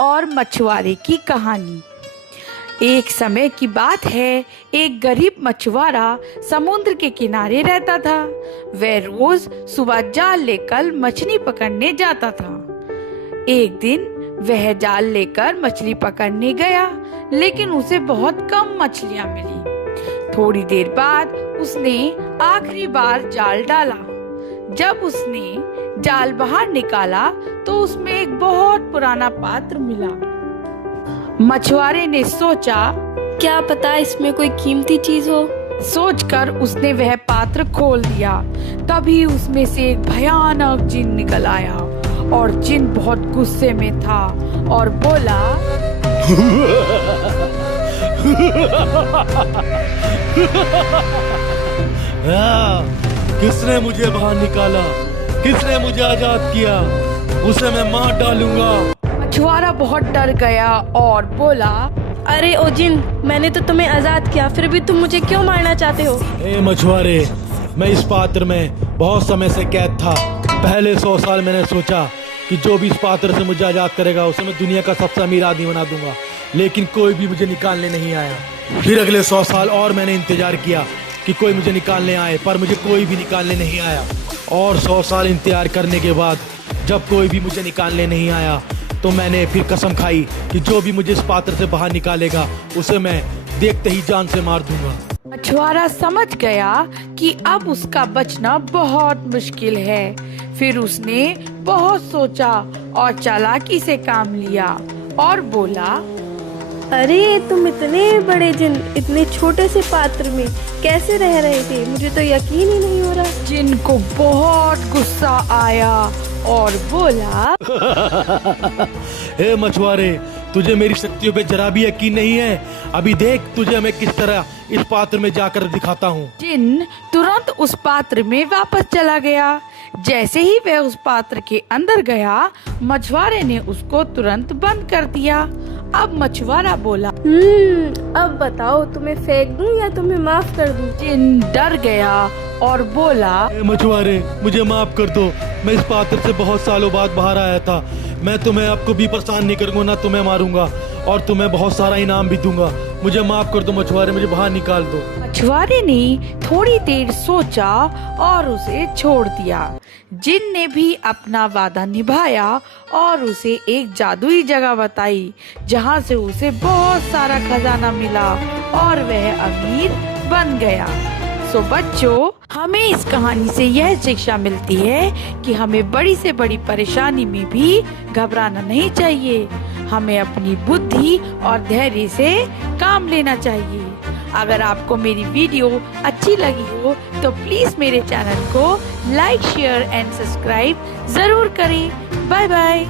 और मछुआरे की कहानी। एक समय की बात है, एक गरीब मछुआरा समुद्र के किनारे रहता था। वह रोज सुबह जाल लेकर मछली पकड़ने जाता था। एक दिन वह जाल लेकर मछली पकड़ने गया, लेकिन उसे बहुत कम मछलियां मिली। थोड़ी देर बाद उसने आखिरी बार जाल डाला। जब उसने जाल बाहर निकाला तो उसमें एक बहुत पुराना पात्र मिला। मछुआरे ने सोचा, क्या पता इसमें कोई कीमती चीज हो। सोचकर उसने वह पात्र खोल दिया। तभी उसमें से एक भयानक जिन निकल आया और जिन बहुत गुस्से में था और बोला, किसने मुझे बाहर निकाला? किसने मुझे आजाद किया? उसे मैं मार डालूंगा। मछुआरा बहुत डर गया और बोला, अरे ओ जिन, मैंने तो तुम्हें आजाद किया, फिर भी तुम मुझे क्यों मारना चाहते हो? ए मछुआरे, मैं इस पात्र में बहुत समय से कैद था। पहले 100 साल मैंने सोचा कि जो भी इस पात्र से मुझे आजाद करेगा उसे मैं दुनिया का सबसे अमीर आदमी बना दूंगा, लेकिन कोई भी मुझे निकालने नहीं आया। फिर अगले 100 साल और मैंने इंतजार किया कि कोई मुझे निकालने आए, पर मुझे कोई भी निकालने नहीं आया। और 100 साल इंतजार करने के बाद जब कोई भी मुझे निकालने नहीं आया तो मैंने फिर कसम खाई कि जो भी मुझे इस पात्र से बाहर निकालेगा उसे मैं देखते ही जान से मार दूंगा। मछुआरा समझ गया कि अब उसका बचना बहुत मुश्किल है। फिर उसने बहुत सोचा और चालाकी से काम लिया और बोला, अरे तुम इतने बड़े जिन इतने छोटे से पात्र में कैसे रह रहे थे? मुझे तो यकीन ही नहीं हो रहा। जिन को बहुत गुस्सा आया और बोला, हे मछुआरे, तुझे मेरी शक्तियों पे जरा भी यकीन नहीं है? अभी देख तुझे मैं किस तरह इस पात्र में जाकर दिखाता हूँ। जिन तुरंत उस पात्र में वापस चला गया। जैसे ही वह उस पात्र के अंदर गया, मछुआरे ने उसको तुरंत बंद कर दिया। अब मछुआरा बोला, अब बताओ, तुम्हें फेंक दूं या तुम्हें माफ कर दूं? जिन डर गया और बोला, हे मछुआरे, मुझे माफ कर दो। मैं इस पात्र से बहुत सालों बाद बाहर आया था। मैं तुम्हें आपको भी परेशान नहीं करूंगा, ना तुम्हें मारूंगा, और तुम्हें बहुत सारा इनाम भी दूंगा। मुझे माफ कर दो मछुआरे, मुझे बाहर निकाल दो। मछुआरे ने थोड़ी देर सोचा और उसे छोड़ दिया। जिन ने भी अपना वादा निभाया और उसे एक जादुई जगह बताई जहाँ से उसे बहुत सारा खजाना मिला और वह अमीर बन गया। सो बच्चों, हमें इस कहानी से यह शिक्षा मिलती है कि हमें बड़ी से बड़ी परेशानी में भी घबराना नहीं चाहिए। हमें अपनी बुद्धि और धैर्य से काम लेना चाहिए। अगर आपको मेरी वीडियो अच्छी लगी हो तो प्लीज मेरे चैनल को लाइक, शेयर एंड सब्सक्राइब जरूर करें। Bye bye.